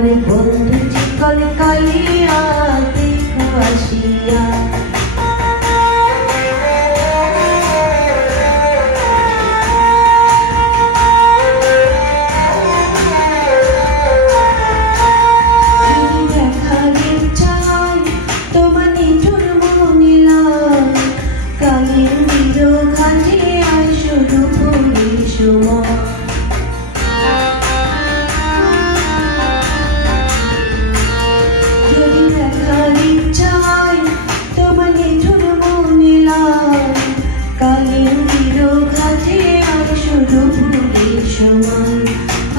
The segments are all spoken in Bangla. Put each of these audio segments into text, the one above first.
আমার বন্ধু চিকন কালিয়া দেখো আসিয়া।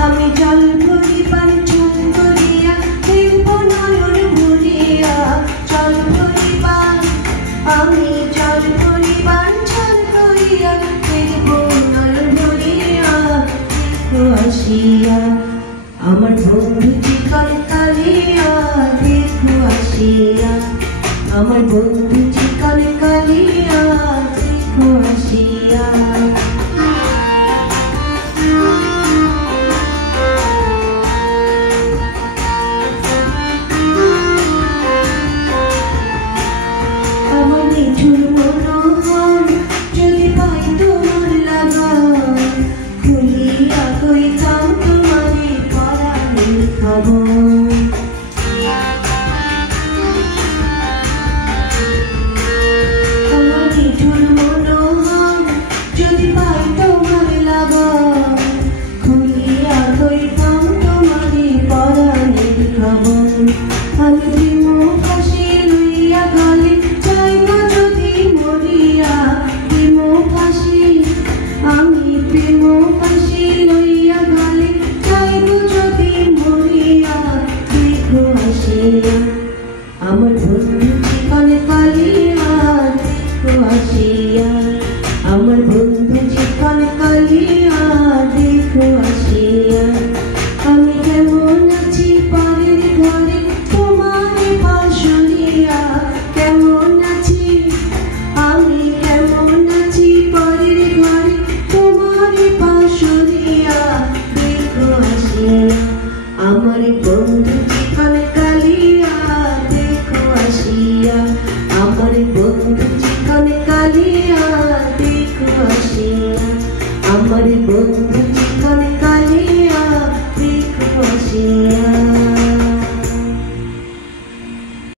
আমি জল ভরিবার চুল করিয়া দেখব নয়ন ভরিয়া, জল ভরিবার আমি জল ভরিবার জল করিয়া দেখব নয়ন ভরিয়া দেখো আসিয়া। আমার বন্ধু চিকন কালিয়া দেখো আসিয়া, আমার বন্ধু চিকন কালিয়া দেখো আসিয়া। যদি পাই তোমার লাগান খুলিয়া কইতাম তোমারে পরাণের খবর। আমার নিঠুর মনোহর যদি পাই তোমার লাগান খুলিয়া কইতাম তোমারে পরাণের খবর। আমি প্রেম ফাঁসি লইয়া গলে যাইব যদি মরিয়া, প্রেম ফাঁসি আমি প্রেম ফাঁসি লইয়া গলে যাইব যদি মরিয়া দেখো আসিয়া। আমার বন্ধু চিকন কালিয়া দেখো আসিয়া, আমার বন্ধু চিকন কালিয়া দেখো আসিয়া। আমি কেমন আছি পরের ঘরে তোমারে বাসরিয়া, কেমন আছি আমি কেমন আছি পরের ঘরে তোমারে বাসরিয়া দেখো আসিয়া। আমার বন্ধু